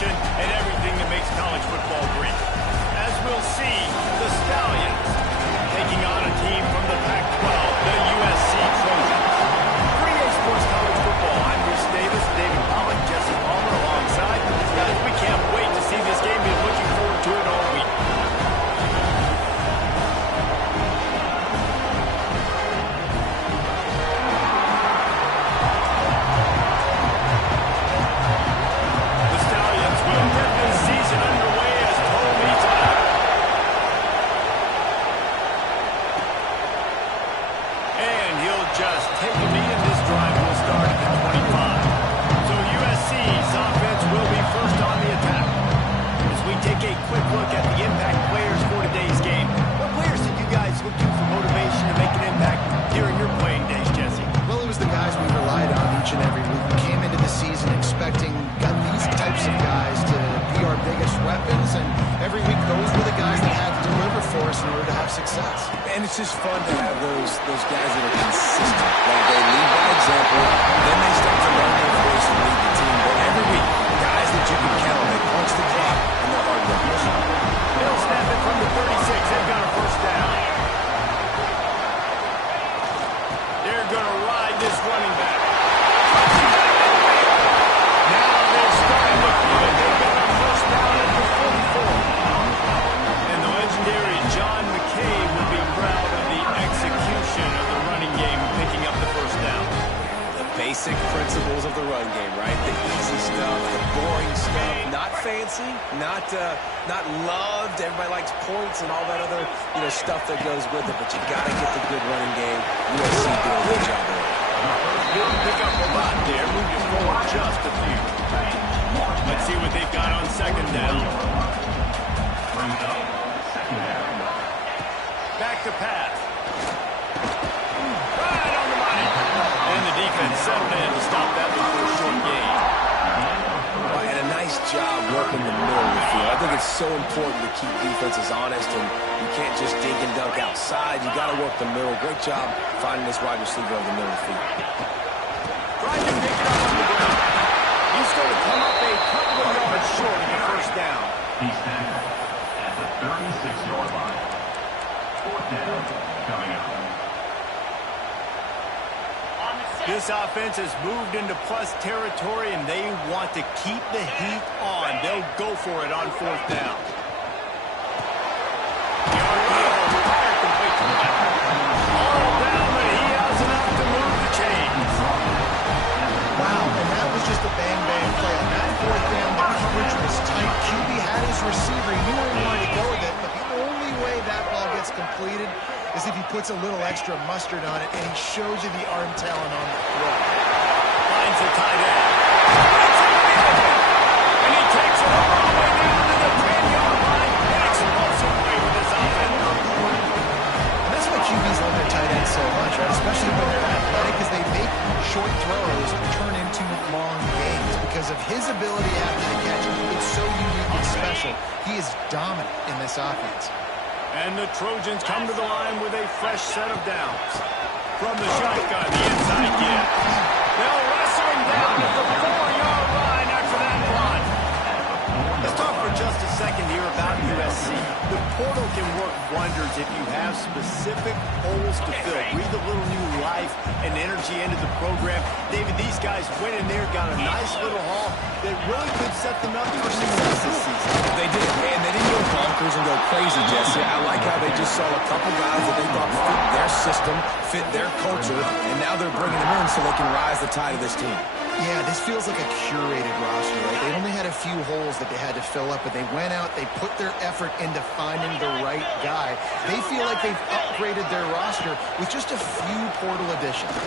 tradition, and everything that makes college football great. As we'll see, the Stallions taking on a team from the Pac-12, the USC Trojans. 3A Sports College Football. I'm Bruce Davis, David Pollock, Jesse Palmer alongside. Guys, we can't wait to see this game. We're looking forward to it all week. And it's just fun to have those guys that are consistent. Like they lead by example, then they start to learn their voice and lead the team. But every week, guys that you can count on, they punch the clock and they're hard workers. They'll snap it from the 36. They've got a first down. They're going to ride this running back. Now they're starting to feel it. They've got a first down at the 44. And the legendary John McKay will be proud of the execution of the running game, picking up the first down. The basic principles of the run game, right? The easy stuff, the boring stuff, not fancy, not loved. Everybody likes points and all that other stuff that goes with it, but you got to get the good running game. USC doing a good job of it. Didn't pick up a lot there, moved it forward just a few. Let's see what they've got on second down. Back to pass. Right on the money. And the defense settled in to stop that before a short gain. And a nice job working the middle of the field. I think it's so important to keep defenses honest, and you can't just dink and dunk outside. You got to work the middle. Great job finding this wide receiver over the middle of the field. Trying to pick it up on the ground. He's going to come up a couple of yards short of the first down. He's tackled at the 36-yard line. Fourth down coming up. This offense has moved into plus territory, and they want to keep the heat on. They'll go for it on fourth down. All down, but he has enough to move the chains. Wow, and that was just a bang-bang play. On that fourth down, the coverage was tight. QB had his receiver. He knew where he wanted to go with it, but the only way that ball gets completed is if he puts a little extra mustard on it, and he shows you the arm talent on the throw. Finds the tight end. And he takes it all the way down to the 10-yard line. An explosive play with his offense. And that's why QBs love their tight ends so much, right? Especially when they're athletic, because they make short throws turn into long gains. Because of his ability after the catch, it's so unique and special. He is dominant in this offense. And the Trojans come to the line with a fresh set of downs. From the shotgun, the inside give. They'll wrestle him down at the 4-yard line after that run. Let's talk for just a second here about USC. The portal can work wonders if you have specific holes to fill. Breathe a little new life and energy into the program. David, these guys went in there, got a nice little haul that really could set them up for success this season. They did, man. They didn't go bonkers and go crazy, Jesse. I like how they just saw a couple guys that they thought fit their system, fit their culture, and now they're bringing them in so they can rise the tide of this team. Yeah, this feels like a curated roster, right? They only had a few holes that they had to fill up, but they went out, they put their effort into finding the right guy. They feel like they've upgraded their roster with just a few portal additions. And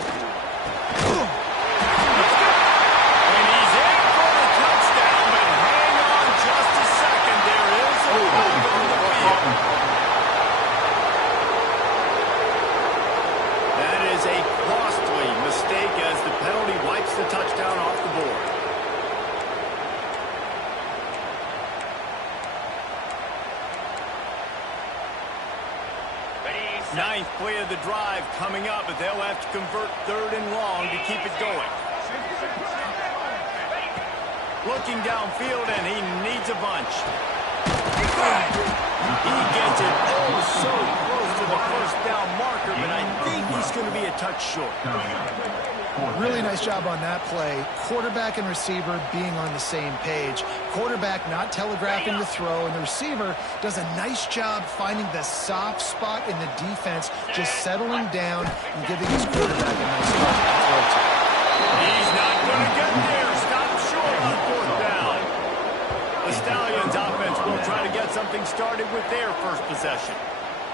he's in for the touchdown, but hang on just a second. There is a hold on the field. That is a costly mistake as the penalty wipes the touchdown off the board. Ninth play of the drive coming up, but they'll have to convert 3rd and long to keep it going. Looking downfield, and he needs a bunch. He gets it so close to the first down marker, but I think he's going to be a touch short. Really nice job on that play. Quarterback and receiver being on the same page. Quarterback not telegraphing the throw, and the receiver does a nice job finding the soft spot in the defense, just settling down and giving his quarterback a nice spot to throw to. He's not going to get there. Stop short on fourth down. The Stallions offense will try to get something started with their first possession.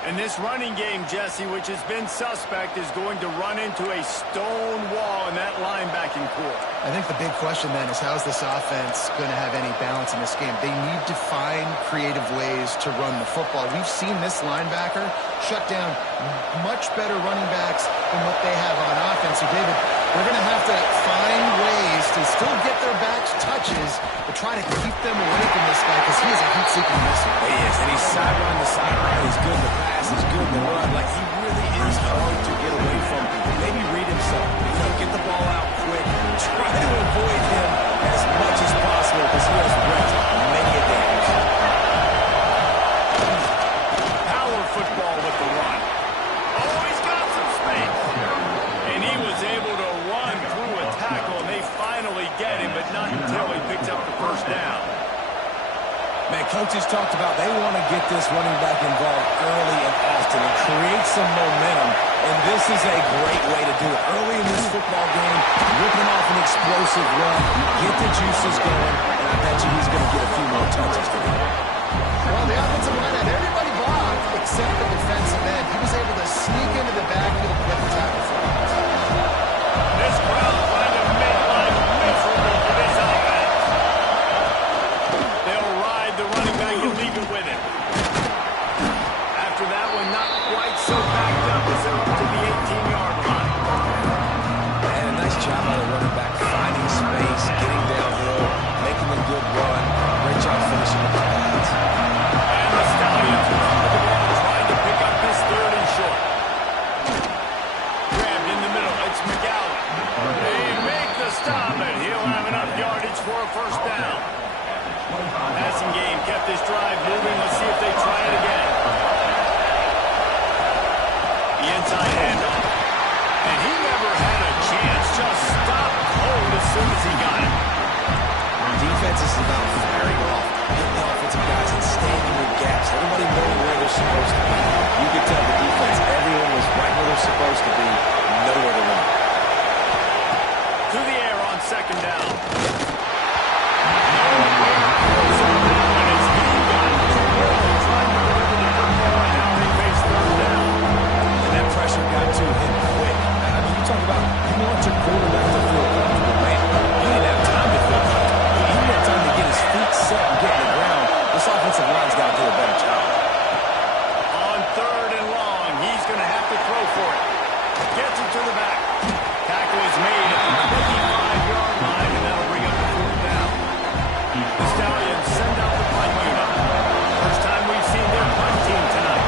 And this running game, Jesse, which has been suspect, is going to run into a stone wall in that linebacking core. I think the big question then is, how's this offense going to have any balance in this game? They need to find creative ways to run the football. We've seen this linebacker shut down much better running backs than what they have on offense. So, David, we're going to have to find ways to still get their backs touches, but try to keep them away from this guy because he is a heat-seeking missile. He is, and he's sideline to sideline. He's good in the pass. He's good in the run. Like, he really is hard to get away from. Maybe read himself. Get the ball out quick. Try to avoid him as much as possible because he has wrecked many a damage. Power football with the run. Oh, he's got some space. And he was able to run through a tackle, and they finally get him, but not until he picks up the first down. Man, coaches talked about they want to get this running back involved early and often and create some momentum, and this is a great way to do it. Early in this football game, ripping off an explosive run, get the juices going, and I bet you he's going to get a few more touches today. Well, the offensive line had everybody blocked except the defensive end. He was able to sneak into the backfield and get the tackle for him. This crowd trying to make life miserable for this offense. They'll ride the running back and leave it with him. After that one, not quite so backed up as they're up to the 18-yard line. And a nice job by the running back, finding space, getting downhill, making a good run. Great job finishing with the pads. And the Stallions run with the ball, trying to pick up this third and short. Grabbed in the middle, it's McGowan. They make the stop, and he'll have enough yardage for a first down. Passing game kept this drive moving. Let's see if they try it again. The inside handoff. And he never had a chance. Just stopped cold as soon as he got it. Defense is about firing off, hitting the offensive guys and staying in their gaps. Everybody knowing where they're supposed to be. You could tell the defense, everyone was right where they're supposed to be, nowhere to run. To the air on second down. Pressure got to him quick. I mean, you talk about you want your quarterback to feel comfortable, man. You didn't have time to feel comfortable. He didn't have time to get his feet set and get in the ground. This offensive line's got to do a better job. On third and long, he's going to have to throw for it. Gets it to the back. Tackle is made at the 25-yard line, and that'll bring up the fourth down. The Stallions send out the punt unit. First time we've seen their punt team tonight.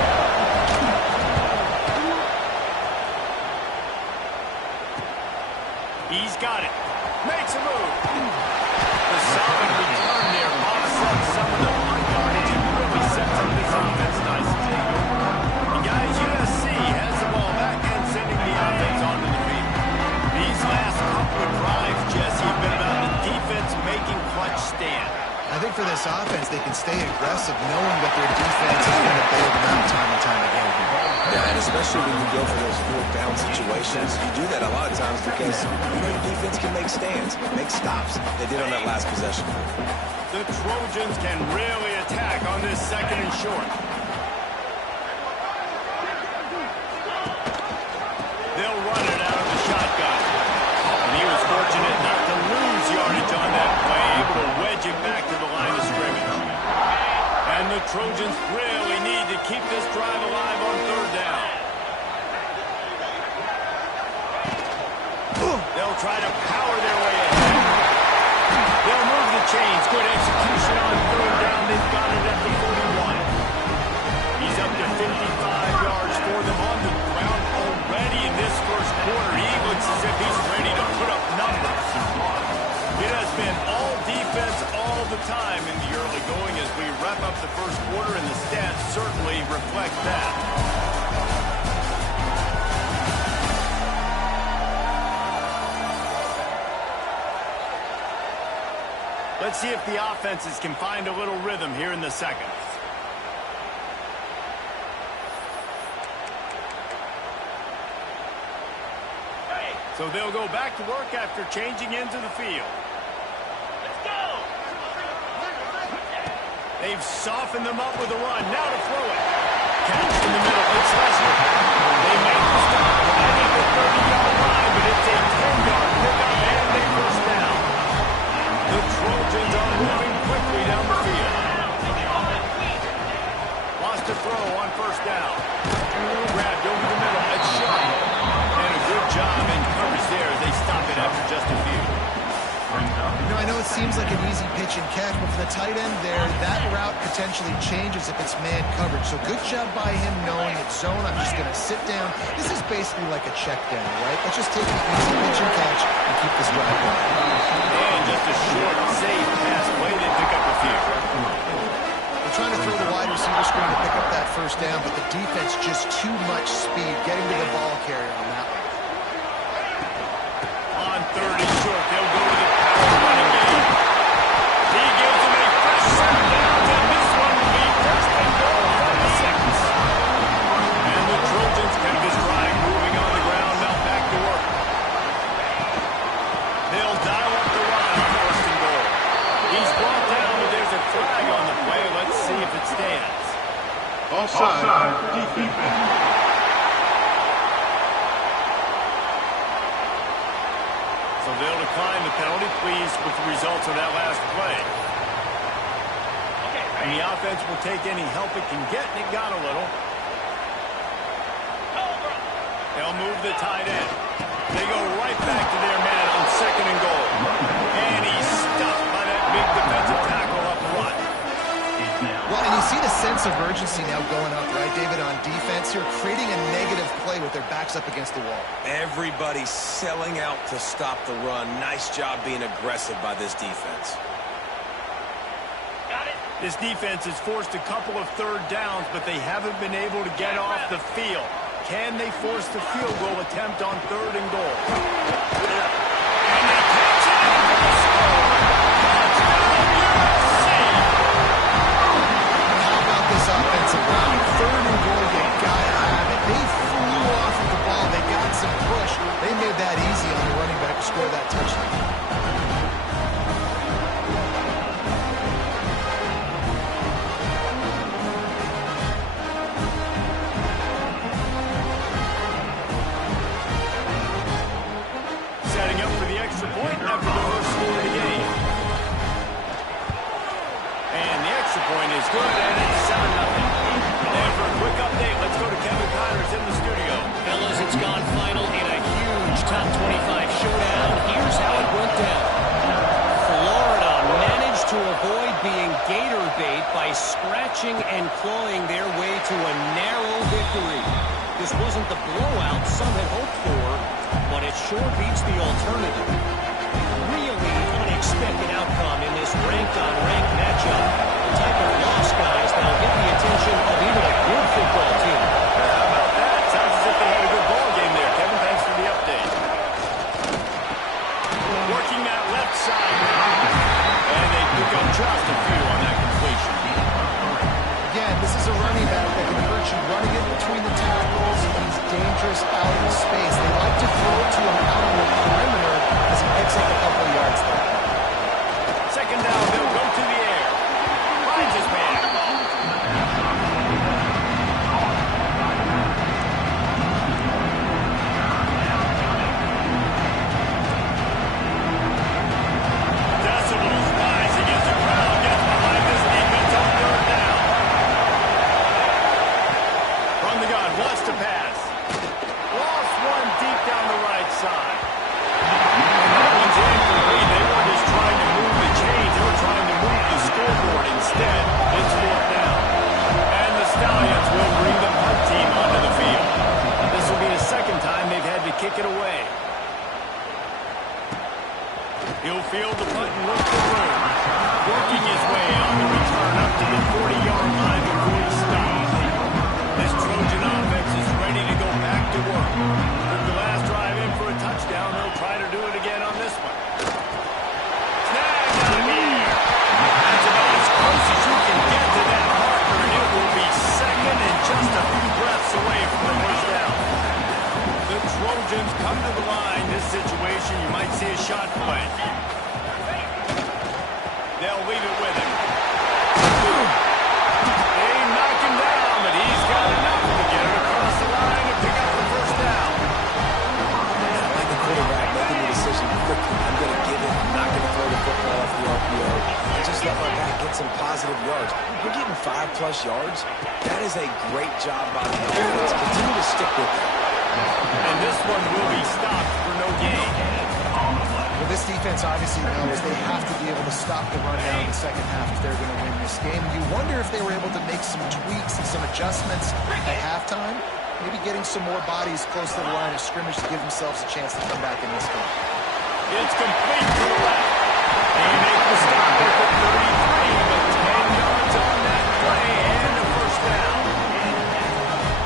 He's got it. Makes a move. The solid return there offsets some of the punt yardage and really sets up this offense nicely. And guys, USC has the ball back and sending the offense onto the field. These last couple of drives, Jesse, have been about the defense making clutch stand. I think for this offense, they can stay aggressive knowing that their defense is going to bail them out time and time again. Yeah, and especially when you go for those fourth down situations, you do that a lot of times because your defense can make stands, make stops. They did on that last possession. The Trojans can really attack on this second and short. They'll run it out of the shotgun. And he was fortunate not to lose yardage on that play, able to wedge it back to the line of scrimmage. And the Trojans really need to keep this drive alive on third down. They'll try to power their way ahead. They'll move the chains. Good execution on third down. They've got it at the 41. He's up to 55 yards for them on the ground already in this first quarter. He looks as if he's ready to put up numbers. It has been all defense time in the early going as we wrap up the first quarter, and the stats certainly reflect that. Let's see if the offenses can find a little rhythm here in the second. So they'll go back to work after changing into the field. Let's go! They've softened them up with a run. Now to throw it. Catch in the middle. It's Lester. They make the stop right at the 30-yard line, but it's a 10-yard pickup and a first down. The Trojans are moving quickly down the field. Lost to throw on first down. Grabbed over the middle. It's short. And a good job in coverage there as they stop it after just a few. You know, I know it seems like an easy pitch and catch, but for the tight end there, that route potentially changes if it's man coverage. So good job by him knowing it's zone. I'm just going to sit down. This is basically like a check down, right? Let's just take an easy pitch and catch and keep this drive going. And just a short, safe pass play. They pick up a few. They're trying to throw the wide receiver screen to pick up that first down, but the defense just too much speed getting to the ball carrier on that one. On 30 short, they'll go to the power running game. He gives them a fresh set of downs, and this one will be first and goal from the 6. And the Trojans kept this drive moving on the ground, now back to work. They'll dial up the run on first and goal. He's brought down, but there's a flag on the play. Let's see if it stands. Offside, defense. So they'll decline the penalty, pleased with the results of that last play. And the offense will take any help it can get, and it got a little. They'll move the tight end. They go right back to their man on second and goal. And he's stuffed by that big defensive tackle up front. Well, and you see the sense of urgency now going up, right, David, on defense here, creating a negative play with their backs up against the wall. Everybody's selling out to stop the run. Nice job being aggressive by this defense. This defense has forced a couple of third downs, but they haven't been able to get off the field. Can they force the field goal attempt on third and goal? And they catch it and they score! Touchdown, USC! How about this offensive line? Third and goal, you gotta have it. They flew off of the ball. They got some push. They made that easy on the running back to score that touchdown. Setting up for the extra point after the first score of the game. And the extra point is good, and it's 7-0. And for a quick update, let's go to Kevin Connors in the studio. Fellas, it's gone final in a huge top 25 showdown. Here's how it went down. Florida managed to avoid being gator bait by scratching and clawing their way to a narrow victory. This wasn't the blowout some had hoped for, but it sure beats the alternative. Really unexpected outcome in this ranked-on-ranked matchup. The type of loss, guys, that'll get the attention of even a good football team. How about that? Sounds as if they had a good ball game there. Kevin, thanks for the update. Working that left side now. And they pick up just a few on that completion. Again, this is a running back that can hurt you running in between the tackles. He's dangerous out in space. They like to throw it to him out on the perimeter as he picks up a couple of yards there. Second down, they'll go to the air. Finds his man. Decibels rising as the crowd gets behind this defense on third down. From the gun, wants to pass. Lost one deep down the right side. come to the line. This situation, you might see a shot play. They'll leave it with him. They knock him down, but he's got enough to get it across the line and pick up the first down. Like the quarterback making the decision quickly. I'm going to give it. I'm not going to throw the football off the RPO. And just let my guy get some positive yards. We're getting 5+ yards. That is a great job by the offense. Continue to stick with it. And this one will be stopped for no gain. Well, this defense obviously knows they have to be able to stop the run down in the second half if they're going to win this game. You wonder if they were able to make some tweaks and some adjustments at halftime, maybe getting some more bodies close to the line of scrimmage to give themselves a chance to come back in this game. It's complete to the left. They make the stop at the 33, but 10 yards on that play and a first down.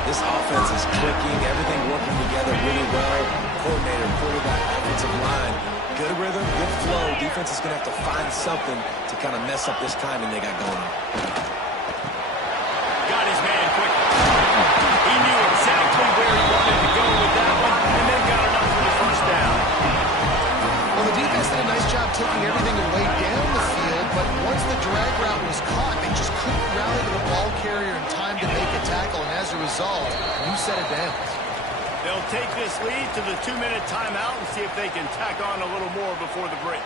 This offense is clicking, everything working together really well. Coordinator, quarterback, offensive line, good rhythm, good flow. Defense is going to have to find something to kind of mess up this timing they got going on. Got his man quickly. He knew exactly where he wanted to go with that one, and then got enough for the first down. Well, the defense did a nice job taking everything away down the field, but once the drag route was caught, they just couldn't rally to the ball carrier in time to make a tackle, and as a result, new set of downs. They'll take this lead to the 2-minute timeout and see if they can tack on a little more before the break.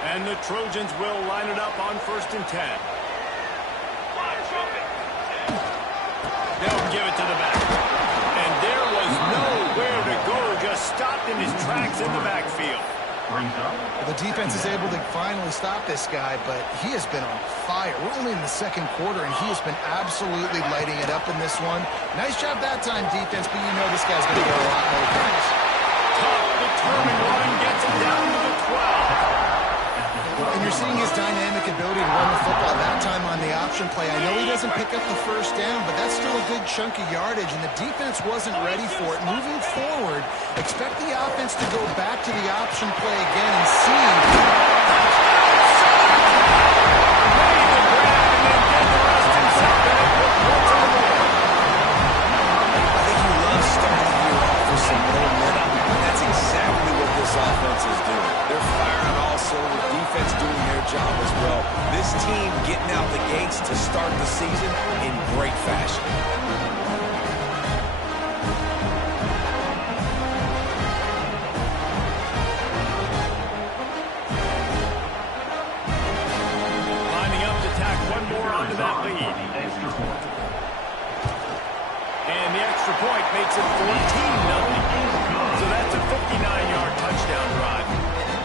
And the Trojans will line it up on 1st and 10. They'll give it to the back. And there was nowhere to go, just stopped in his tracks in the backfield. Well, the defense is able to finally stop this guy, but he has been on fire. We're only in the second quarter, and he has been absolutely lighting it up in this one. Nice job that time, defense, but you know this guy's going to get a lot more points. Tough, determined run gets him down to the 12. And you're seeing his dynamic ability to run the football that time on the option play. I know he doesn't pick up the first down, but that's still a good chunk of yardage, and the defense wasn't ready for it. Moving forward, expect the offense to go back to the option play again and see. I think he loves starting the year off with some momentum. That's exactly what this offense is doing. They're firing on all cylinders, defense doing their job as well. This team getting out the gates to start the season in great fashion. Lining up to tack one more onto that lead. And the extra point makes it 14-0. So that's a 59-yard touchdown drive.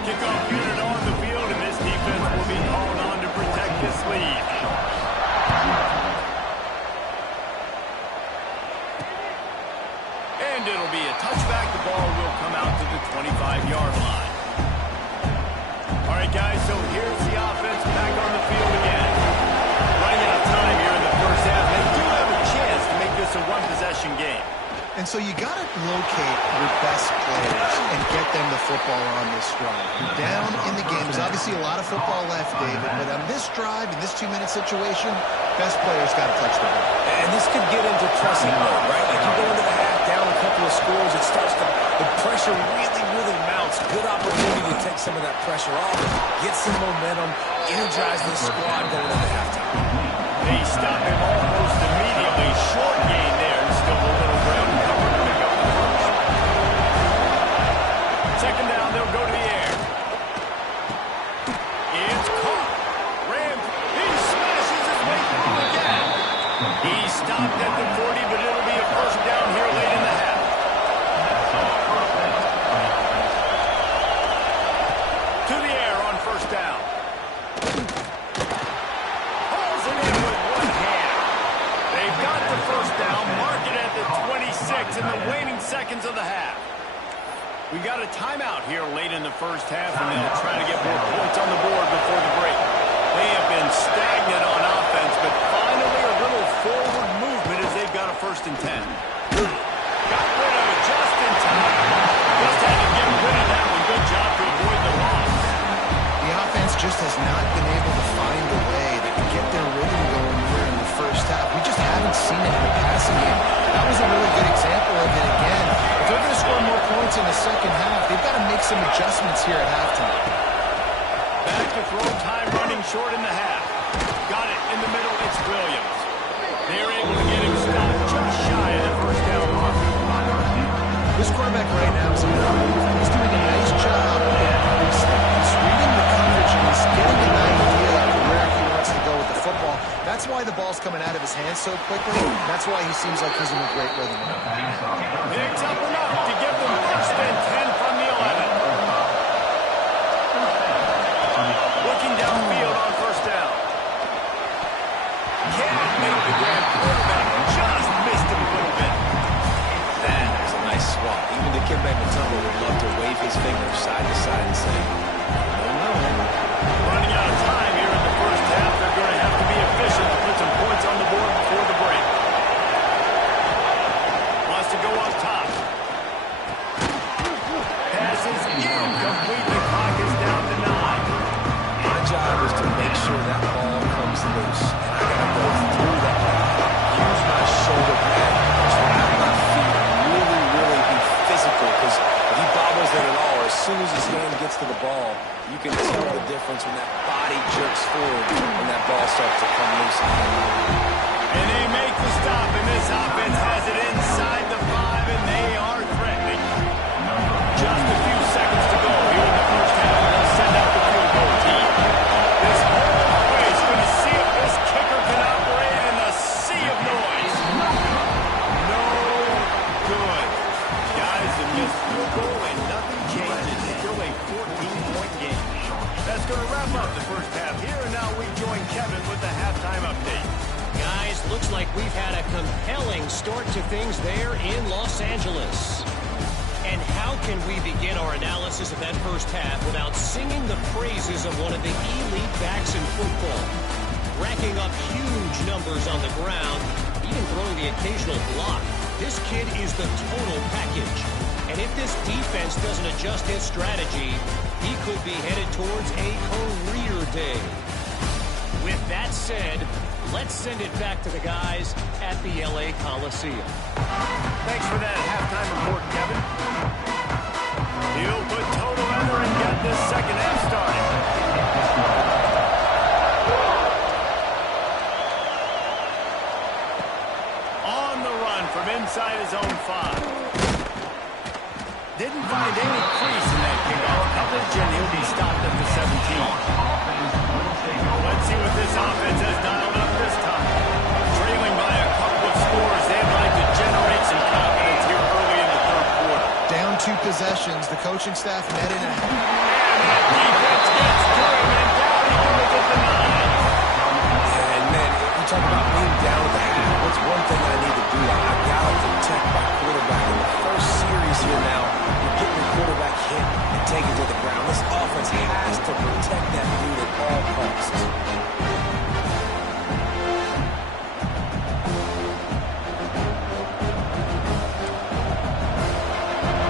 Kickoff unit on the field, and this defense will be called on to protect this lead. And it'll be a touchback. The ball will come out to the 25-yard line. All right, guys, so here's the offense back on the field again. Running out of time here in the first half. They do have a chance to make this a one-possession game. And so you got to locate your best players and get them the football on this drive. You're down in the game. There's obviously a lot of football left, David, but on this drive, in this 2-minute situation, best players got to touch the ball. And this could get into pressing mode, right? Like you go into the half, down a couple of scores, it starts to, the pressure really mounts. Good opportunity to take some of that pressure off, get some momentum, energize the squad going into halftime. They stop him almost immediately. Short gain there, and still a little ground cover to pick up the first. Second down, they'll go to the air. It's caught. Ram, he smashes his way through again. He stopped at the 40, but it'll be a first down here late in the half. To the air on first down. Pulls it in with one hand. They've got the first down, mark it at the 26 in the waning seconds of the half. We got a timeout here late in the first half, and they'll try to get more points on the board before the break. They have been stagnant on offense, but finally a little forward movement as they've got a 1st and 10. Got rid of it just in time. Just had to get rid of that one. Good job to avoid the loss. The offense just has not been able to find a way to get their rhythm going here in the first half. We just haven't seen it in the passing game. That was a really good example of it again. If they're going to score more points in the second half. They've got to make some adjustments here at halftime. Back to throw, time running short in the half. Got it in the middle, it's Williams. They're able to get him stopped just shy of the first down mark. This quarterback right now is he's doing a nice job. He's reading the coverage and he's getting an idea of where he wants to go with the football. That's why the ball's coming out of his hands so quickly. That's why he seems like he's in a great rhythm. Picks up enough to give them first and 10 from the 11. Looking downfield on first down. Can't make the grab. Quarterback just missed him a little bit. That is a nice swat. Even the Dikembe Mutombo would love to wave his finger side to side and say, no. Running out of time here in the first half. They're going to have to be efficient to put some points on the board before the break. Wants to go up top. Passes incomplete. The clock is down to 9. My job is to make sure that ball comes loose. And I got to go through that guy, use my shoulder pad, drag my feet, really be physical. Because if he bobbles it at all, as soon as his hand gets to the ball, you can tell the difference when that body jerks forward when that ball starts to come loose. And they make the stop, and this offense has it inside the 5, and they are threatening. Just a few seconds to go here in the first half, and they'll send out the field goal team. This whole play is going to see if this kicker can operate in a sea of noise. No good. Guys, a missed field goal, and nothing changes. Still a 14-point game. That's going to wrap up the first half here, and now we join Kevin with the halftime update. Guys, looks like we've had a compelling start to things there in Los Angeles. And how can we begin our analysis of that first half without singing the praises of one of the elite backs in football? Racking up huge numbers on the ground, even throwing the occasional block. This kid is the total package. And if this defense doesn't adjust his strategy, he could be headed towards a career day. With that said, let's send it back to the guys at the LA Coliseum. Thanks for that halftime report, Kevin. He'll put total under and get this second half started. On the run from inside his own 5. Didn't find any crease in that kickoff coverage, and he'll be stopped at the 17. Let's see what this offense has dialed up this time. Trailing by a couple of scores, they'd like to generate some confidence here early in the third quarter. Down 2 possessions, the coaching staff netted a... And that defense gets to him, and down he goes at the 9. And man, you talk about being down at the half. What's one thing I need to do? I gotta protect my quarterback. In the first series here now, you're getting your quarterback hit and taken to the ground. This offense has to protect that dude at all costs.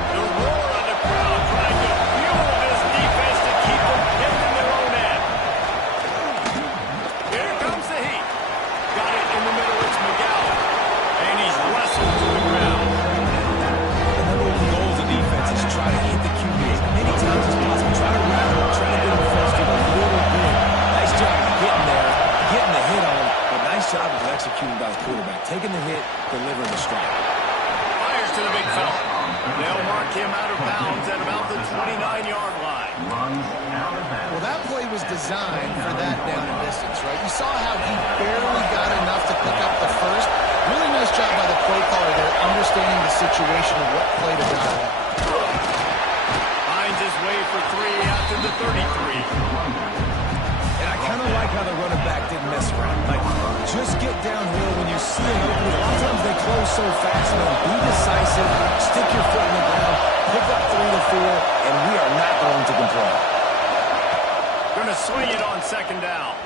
The roar of the crowd trying to fuel this defense to keep them pinned in their own end. Here comes the heat. Got it in the middle, it's McGowan. And he's wrestled to the ground. The number one goal of the defense is try to hit the QB as many times as possible. Try to rattle him, try to get him frustrated a little bit. Nice job of getting there, getting the hit on him, but nice job of executing by the quarterback. Taking the hit, delivering the strike. Fires to the big fella. They'll mark him out of bounds at about the 29-yard line. Well, that play was designed for that down and distance, right? You saw how he barely got enough to pick up the first. Really nice job by the play caller there, understanding the situation of what play to dial up. Finds his way for 3 after the 33. And I kind of like how the running back didn't mess around. Like, just get downhill when you see an opening. A lot of times they close so fast, man. Be decisive, stick your foot in the ground, pick up 3 to 4, and we are not going to complain. Going to swing it on second down.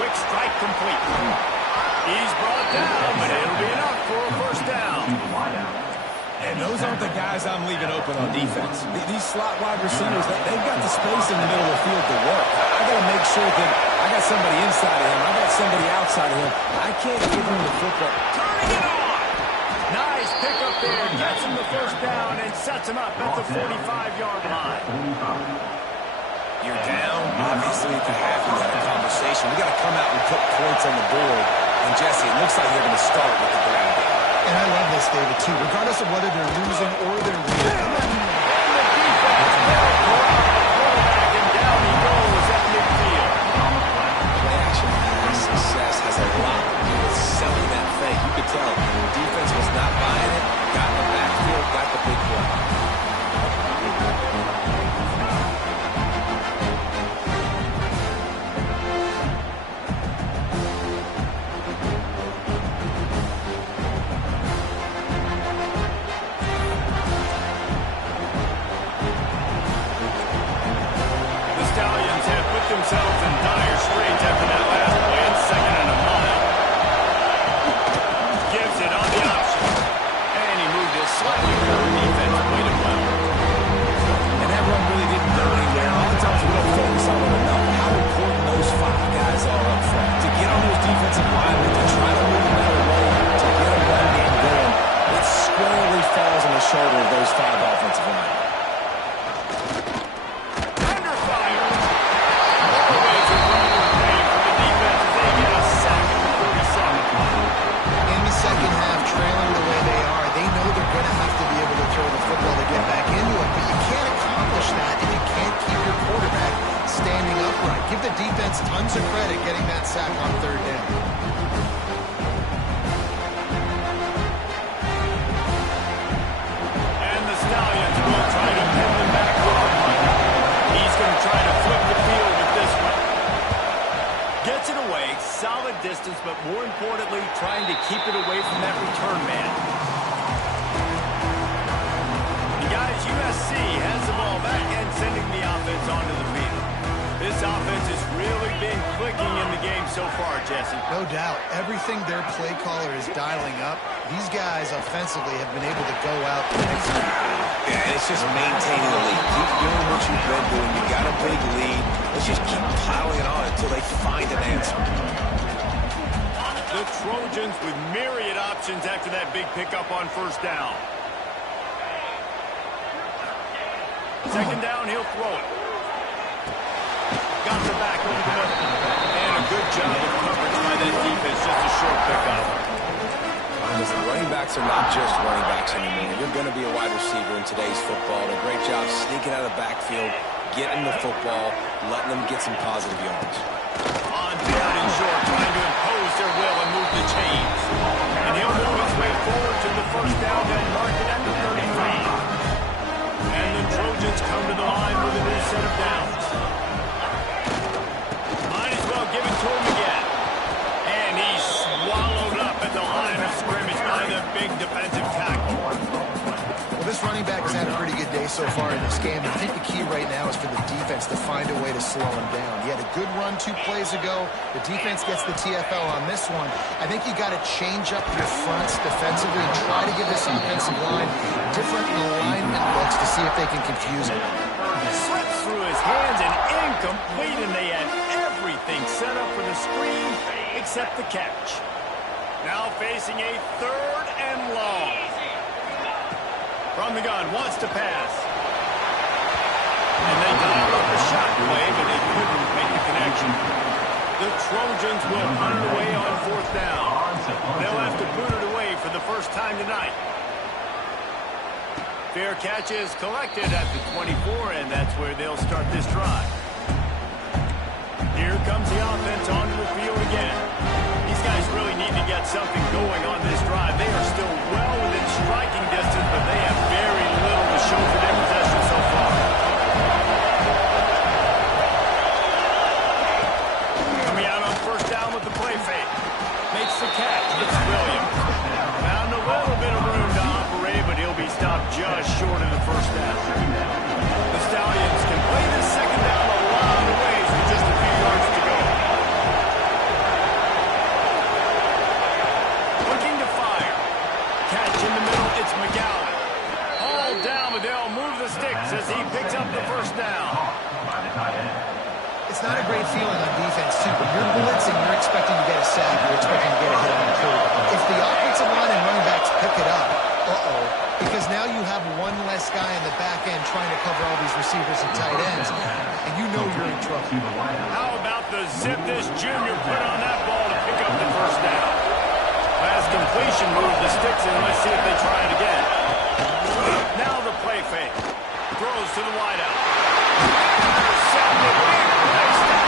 Quick strike complete. He's brought down, but it'll be enough for a first down. And those aren't the guys I'm leaving open on defense. These slot wide receivers, they've got the space in the middle of the field to work. I got to make sure that I got somebody inside of him. I got somebody outside of him. I can't give him the football. Turning it on. Nice pickup there. Gets him the first down and sets him up at the 45-yard line. You're down. Obviously, at the half, we had a conversation. We got to come out and put points on the board. And, Jesse, it looks like they're going to start with the ground game. And I love this, David, too. Regardless of whether they're losing or they're leading. And down he goes at midfield. Play action success has a lot to do with selling that thing. You could tell the defense was not buying it. Got in the backfield, got the big play. Themselves in dire straits after that last play and second and a mile. Gives it on the option. And he moved his slightly better defense played it well. And that run really didn't go anywhere. A lot of times we don't focus on it enough. How important those 5 guys are up front. To get on those defensive linemen, to try to move them out of the way, to get a run game going, it squarely falls on the shoulder of those 5 offensive linemen. Give the defense tons of credit getting that sack on 3rd down. And the Stallions will try to pin them back with the punt. He's going to try to flip the field with this one. Gets it away, solid distance, but more importantly, trying to keep it away from that return man. The guys, USC has the ball back and sending the offense onto the field. This offense has really been clicking in the game so far, Jesse. No doubt. Everything their play caller is dialing up, these guys offensively have been able to go out and execute. Yeah, and it's just maintaining the lead. Keep doing what you've been doing. You got a big lead. Let's just keep piling it on until they find an answer. The Trojans with myriad options after that big pickup on 1st down. 2nd down, he'll throw it. Got the back over the middle. And a good job of coverage by that defense. Just a short pickup. Listen, running backs are not just running backs anymore. You're going to be a wide receiver in today's football. A great job sneaking out of the backfield, getting the football, letting them get some positive yards. On 3rd and short, trying to impose their will and move the chains. And he'll move his way forward to the 1st down and mark it at the 35. And the Trojans come to the line with a new set of downs. Give it to him again. And he's swallowed up at the line of scrimmage by the big defensive tackle. Well, this running back has had a pretty good day so far in this game. I think the key right now is for the defense to find a way to slow him down. He had a good run 2 plays ago. The defense gets the TFL on this one. I think you got to change up your fronts defensively and try to give this offensive line different alignment looks to see if they can confuse him. Slips through his hands and incomplete, and they had everything set up for the screen except the catch. Now facing a 3rd and long. From the gun, wants to pass. And they dialed up the shot play, but they couldn't make the connection. The Trojans will punt it away on 4th down. They'll have to boot it away for the first time tonight. Fair catch is collected at the 24, and that's where they'll start this drive. Here comes the offense onto the field again. These guys really need to get something going on this drive. They are still well within striking distance, but they have very little to show for their possession so far. Coming out on 1st down with the play fake. Makes the catch. It's Williams. Found a little bit of room to operate, but he'll be stopped just short of the 1st down. The Stallions can play this 2nd down a lot of ways with just a few yards to go. Looking to fire. Catch in the middle, it's McGowan. All down, but they'll move the sticks as he picks up the 1st down. It's not a great feeling on defense, too. When you're blitzing, you're expecting to get a sack. You're expecting to get a hit on the curve. If the offensive line and running backs pick it up, receivers and tight ends, and you know you're in trouble. How about the zip this junior put on that ball to pick up the first down? As completion moved the sticks in. Let's see if they try it again. Now the play fake. Throws to the wideout. Intercepted. Nice stop.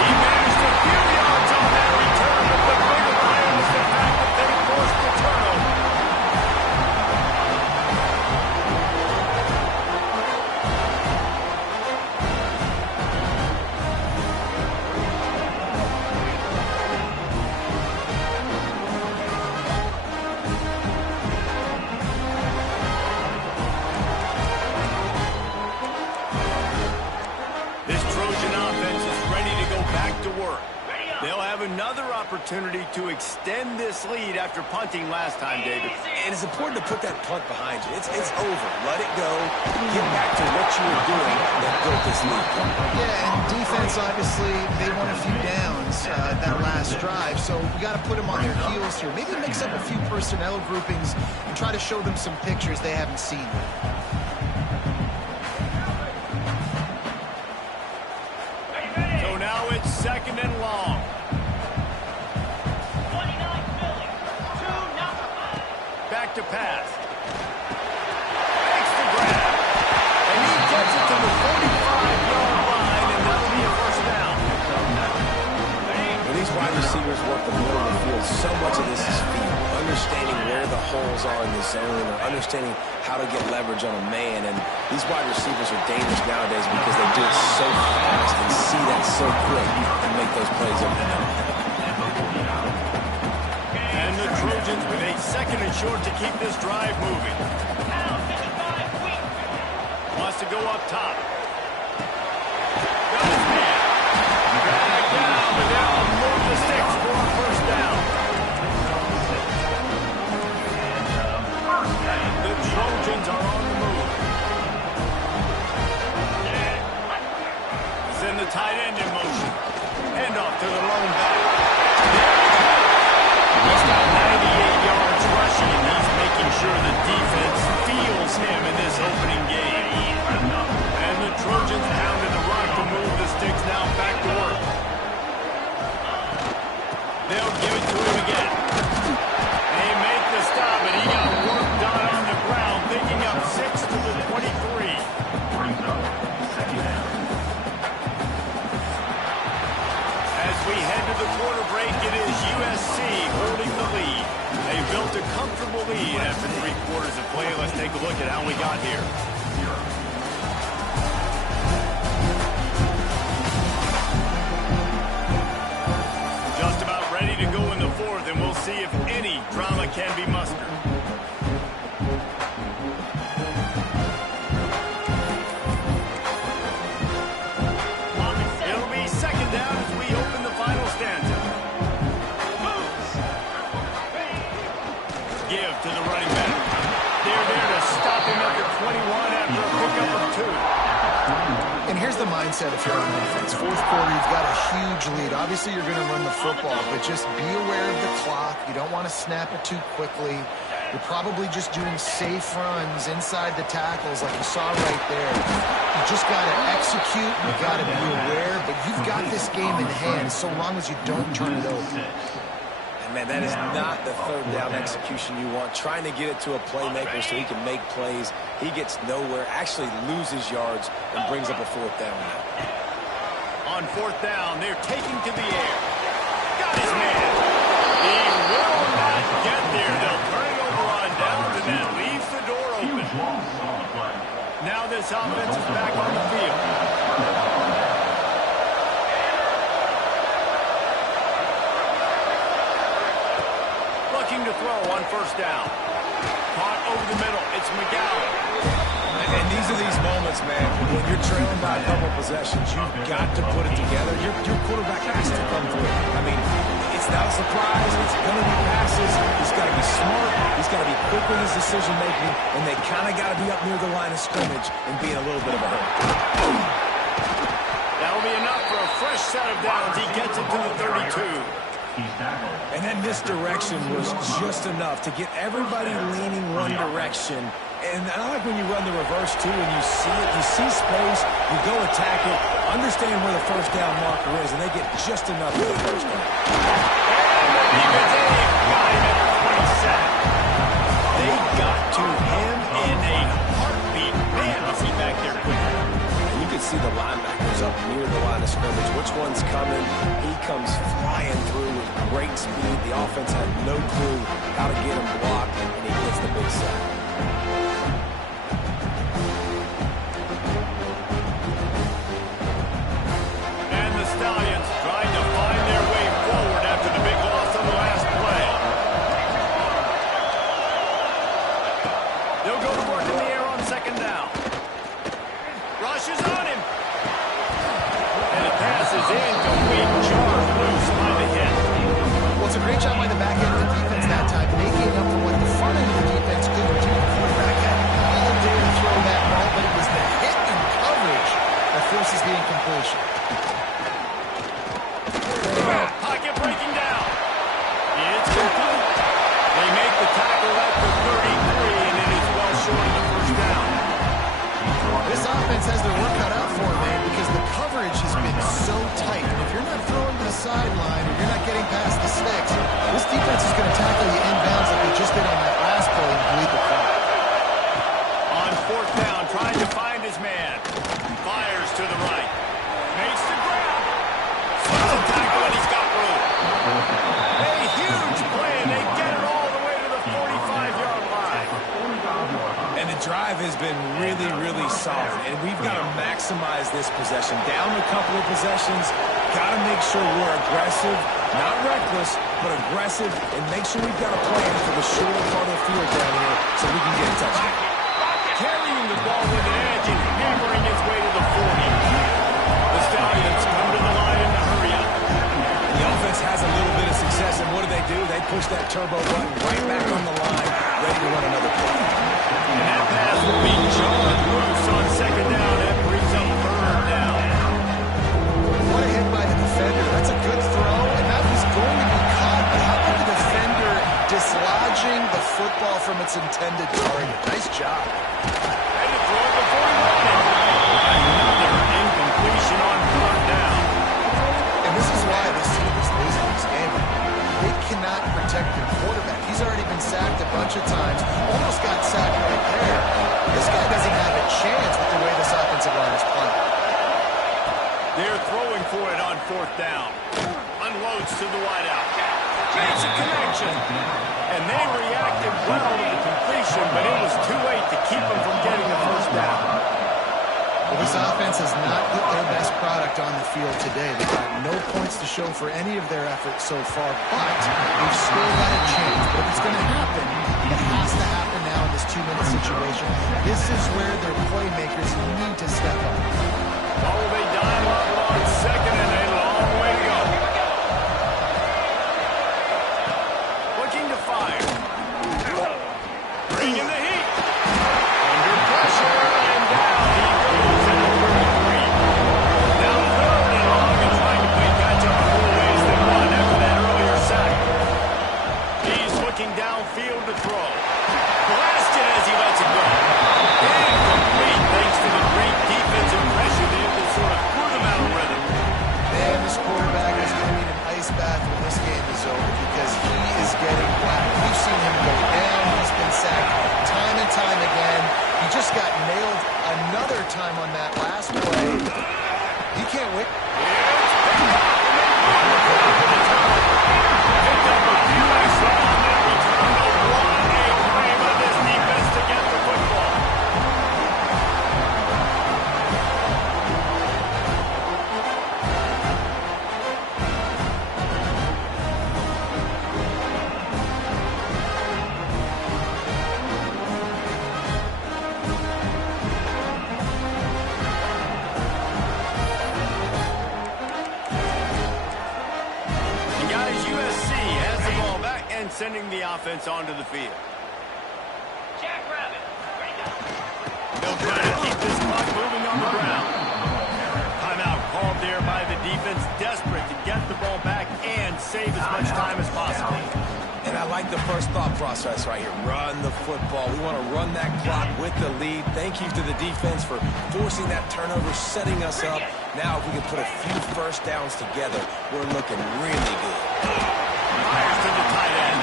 He managed a few yards on that return, but the bigger item is the fact that they forced the turnover. They'll have another opportunity to extend this lead after punting last time, David. And it's important to put that punt behind you. It's over. Let it go. Get back to what you were doing that built this lead. Yeah, and defense, obviously, they won a few downs that last drive, so you got to put them on their heels here. Maybe mix up a few personnel groupings and try to show them some pictures they haven't seen. So now it's second and long. Back to pass. Makes the grab. And he gets it to the 45-yard line, and that'll be a first down. When these wide receivers work the middle of the field, so much of this is feel. Understanding where the holes are in the zone or understanding how to get leverage on a man. And these wide receivers are dangerous nowadays because they do it so fast and see that so quick and make those plays every time. And the Trojans with a second and short to keep this drive moving. Wants to go up top. Got his man. Drag down, but they'll move the sticks for a first down. The Trojans are on the move. Send the tight end in motion. Hand off to the lone back. He's got 98 yards rushing, and he's making sure the defense feels him in this opening game. And the Trojans pounding the rock to move the sticks now back to work. They'll give it to him again. They make the stop, and he got work done on the ground, picking up 6 to the 23. As we head to the quarter break, it is USC holding the lead. They built a comfortable lead after 3 quarters of play. Let's take a look at how we got here. Just about ready to go in the fourth, and we'll see if any drama can be mustered. It'll be second down as we open the final stanza. Give to the running back. They're there to stop him at the 21 after a pickup of 2. And here's the mindset if you're on offense. Fourth quarter, you've got a huge lead. Obviously, you're going to run the football, but just be aware of the clock. You don't want to snap it too quickly. You're probably just doing safe runs inside the tackles like you saw right there. You just got to execute. You got to be aware, but you've got this game in hand so long as you don't turn it over. Man, that is not the third down execution you want. Trying to get it to a playmaker so he can make plays. He gets nowhere, actually loses yards, and brings up a fourth down now. On fourth down, they're taking to the air. Got his man. He will not get there. They'll turn it over on downs, and that leaves the door open. Now this offense is back on the field. Looking to throw on first down. Caught over the middle. It's McGowan. And these are these moments, man, when you're trailing by a couple possessions, you've got to put it together. Your quarterback has to come through. I mean, it's not a surprise. It's going to be passes. He's got to be smart. He's got to be quick with his decision-making, and they kind of got to be up near the line of scrimmage and be in a little bit of a hurry. That'll be enough for a fresh set of downs. He gets it to the 32. And then misdirection was just enough to get everybody leaning one direction And I like when you run the reverse, too, and you see it, you see space, you go attack it, understand where the first down marker is, and they get just enough for the first down. They got to him in a heartbeat. Man, was he back there quickly. And you can see the linebackers up near the line of scrimmage. Which one's coming? He comes flying through with great speed. The offense had no clue how to get him blocked, and he gets the big sack. And the Stallions trying to find their way forward after the big loss on the last play. They'll go to work in the air on second down. Rush is on him. And the pass is incomplete. Jarred loose by the hit. Well, it's a great job by the back end of the defense that time, making up for what the front end of the defense couldn't do. The quarterback had all day to throw that ball, but it was the hit and coverage that forces the incompletion. Pocket breaking down. It's complete. They make the tackle at the 33, and it is well short of the first down. This offense has their work cut out for it, man, because the coverage has been so tight. And if you're not throwing to the sideline or you're not getting past the sticks, this defense is going to tackle you inbounds like they just did on that last play and bleed the clock. On fourth down, trying to find his man. Fires to the right. Makes the grab. Slips a tackle, and he's got room. A huge play, and they get it all the way to the 45-yard line. And the drive has been really, really solid. And we've got to maximize this possession. Down a couple of possessions. Got to make sure we're aggressive. Not reckless, but aggressive. And make sure we've got a plan for the shorter part of the field down here so we can get a touchdown. Carrying the ball with an edge and hammering his way to the 40. The Stallions come to the line in a hurry up. The offense has a little bit of success, and what do? They push that turbo button right back on the line, ready to run another play. And that pass will be jarred loose on second down. That brings up third down. What a hit by the defender. That's a good throw, and that was going to be caught. But how about the defender dislodging the football from its intended target? Nice job. And to throw it before he won it. Another incompletion on third down. And this is why this team is losing this game. They cannot protect their quarterback. He's already been sacked a bunch of times. Almost got sacked right there. This guy doesn't have a chance with the way this offensive line is playing. They're throwing for it on fourth down. Unloads to the wideout. Makes a connection. And they reacted well to the completion, but it was too late to keep them from getting the first down. Well, this offense has not put their best product on the field today. They've got no points to show for any of their efforts so far, but they've still got a chance. But if it's going to happen, it has to happen now in this two-minute situation. This is where their playmakers need to step up. Oh, they dive up on second, and a long way to go. Looking to fire. Bringing the heat. Under pressure, and down he goes at the 33. Now third and long, and trying to play catch-up more ways than one after that earlier sack. He's looking downfield to throw. Blasted as he lets it go. Incomplete thanks to the great defensive pressure there that sort of threw them out of rhythm. Man, this quarterback is going to need an ice bath when this game is over because he is getting whacked. We've seen him go down. He's been sacked time and time again. He just got nailed another time on that last play. He can't wait. Picked up a few extra on that return. What a play by this defense to get the football. And guys, USC has the ball back and sending the offense onto the field. They'll try to keep this clock moving on the ground. Timeout called there by the defense, desperate to get the ball back and save as much time as possible. And Yeah, I like the first thought process right here. Run the football. We want to run that clock with the lead. Thank you to the defense for forcing that turnover, setting us up. Now, if we can put a few first downs together, we're looking really good. Fires to the tight end.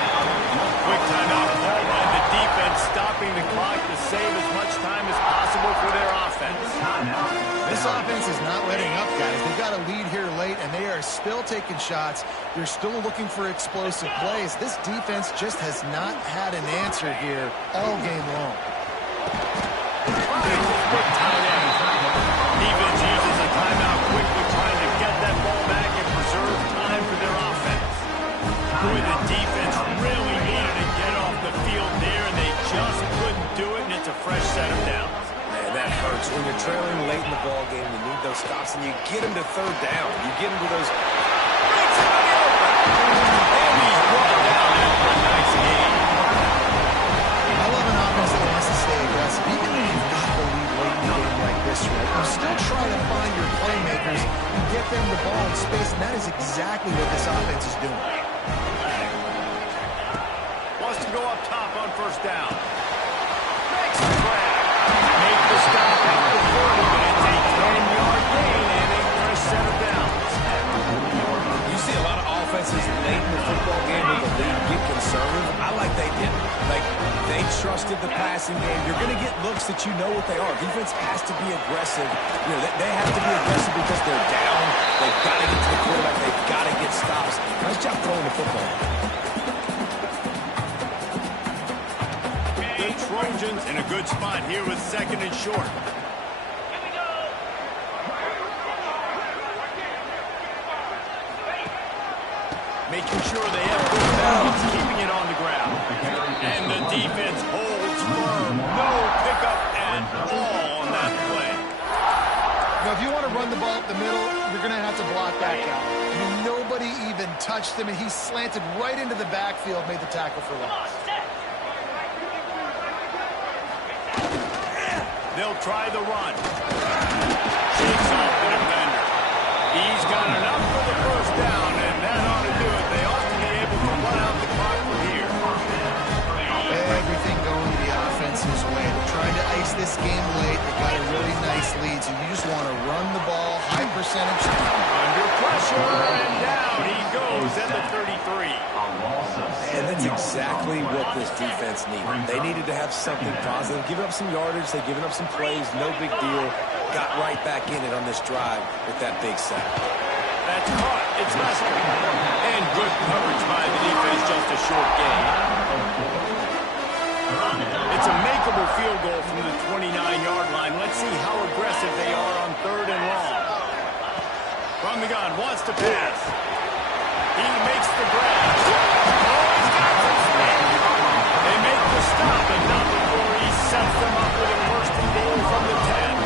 Quick timeout call by the defense, stopping the clock to save as much time as possible for their offense. This offense is not letting up, guys. They've got a lead here late, and they are still taking shots. They're still looking for explosive plays. This defense just has not had an answer here all game long. Quick tight end. Defense uses a timeout quickly, trying to get that ball back and preserve time for their offense. Boy, the defense really needed to get off the field there, and they just couldn't do it, and it's a fresh set of downs. Man, that hurts. When you're trailing late in the ball game, you need those stops, and you get them to third down. You get them to those... And he's brought down after a nice game. I love an offense that wants to stay aggressive. Even when you've got the lead late in the game like this, right? You still try to find your playmakers and get them the ball in space, and that is exactly what this offense is doing. Wants to go up top on first down. Makes the grab. Make the stop at the 40, but it's a 10-yard gain and a fresh set of downs. You see a lot of offenses late in the football game with the lead get conservative. I like they did. Like, they trusted the passing game. You're going to get looks that you know what they are. Defense has to be aggressive. You know, they have to be aggressive because they're down. They've got to get to the quarterback. They've got to get stops. Nice job throwing the football. The Trojans in a good spot here with second and short. Making sure they have good balance, keeping it on the ground. And the defense holds firm. No pickup at all on that play. Now, if you want to run the ball up the middle, you're going to have to block that guy. I mean, nobody even touched him, and he slanted right into the backfield, made the tackle for loss. They'll try the run. Shakes off the defender. He's got enough for the first down, and that ought to do it. They ought to be able to run out the clock from here. Everything going the offense's way. They're trying to ice this game late. They've got a really nice lead, so you just want to run the ball, high percentage. Under pressure, and down he goes at the 33. And that's exactly what this defense needed. They needed to have something positive. Giving up some yardage, they've given up some plays, no big deal. Got right back in it on this drive with that big sack. That's caught. It's Lester. And good coverage by the defense, just a short gain. It's a makeable field goal from the 29-yard line. Let's see how aggressive they are on third and long. From the gun, wants to pass. He makes the grab. Oh, he's got some speed. They make the stop, and not before he sets them up with a first and goal from the 10.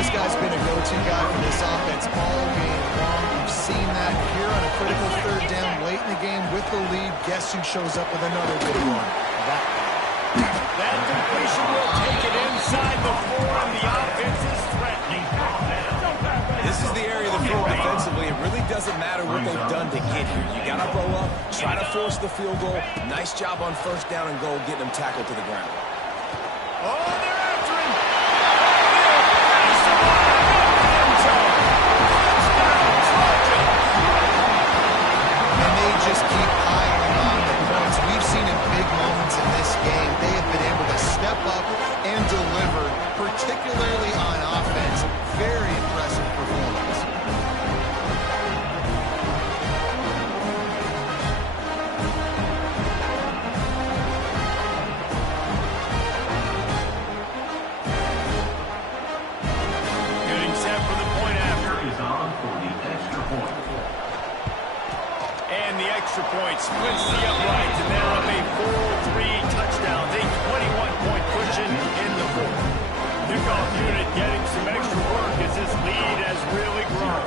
This guy's been a go-to guy for this offense all game long. We've seen that here on a critical third down late in the game with the lead. Guess who shows up with another big one? That completion will take it inside the 4, and the offense is threatening. This is the area of the field defensively. It really doesn't matter what they've done to get here. You got to roll up, try to force the field goal. Nice job on first down and goal, getting them tackled to the ground. Oh, they're after him. And they just keep piling on the points. We've seen in big moments in this game, they have been able to step up and deliver, particularly on offense. Very impressive performance. Getting set for the point after. Is on for the extra point. And the extra point splits the uprights, and they're up a 4-3 touchdowns, a 21-point cushion in the fourth. Kickoff unit getting some extra work as this lead has really grown.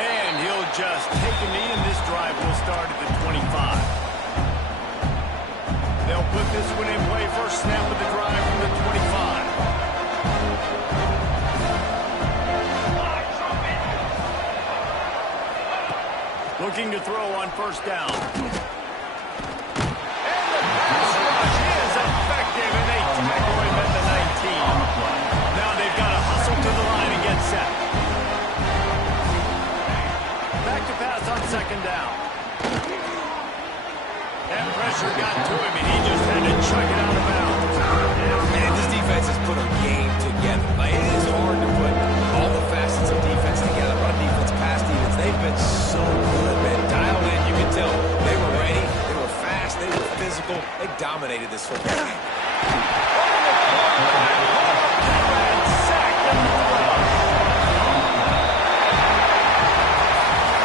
And he'll just take a knee, and this drive will start at the 25. They'll put this one in play. First snap of the drive from the 25. Looking to throw on first down. And the pass rush is effective, and they tackle him at the 19. Now they've got to hustle to the line and get set. Back to pass on second down. That pressure got to him, and he just had to chuck it out of bounds. Man, this defense has put a game together. Like, it is hard to put all the facets of defense together. Run defense, pass defense. They've been so good, man. Dialed in, you can tell. They were ready. They were fast. They were physical. They dominated this football game.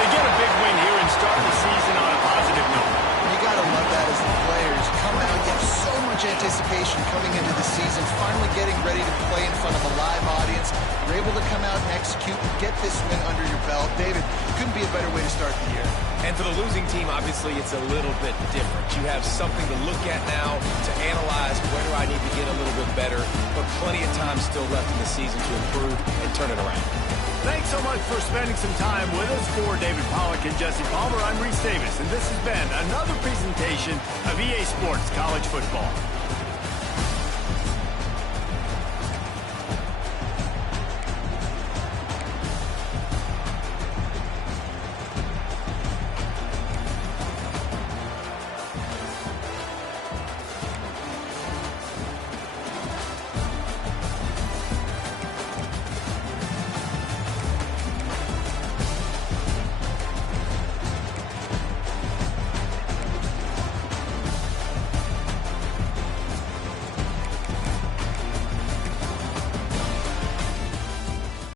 They get a big win here and start the season on a positive note. You got to love that as the players come out. You have so much anticipation coming into the season, finally getting ready to play in front of a live audience. You're able to come out and execute and get this win under your belt. David, couldn't be a better way to start the year. And for the losing team, obviously, it's a little bit different. You have something to look at now to analyze where do I need to get a little bit better, but plenty of time still left in the season to improve and turn it around. Thanks so much for spending some time with us. For David Pollack and Jesse Palmer, I'm Reese Davis, and this has been another presentation of EA Sports College Football.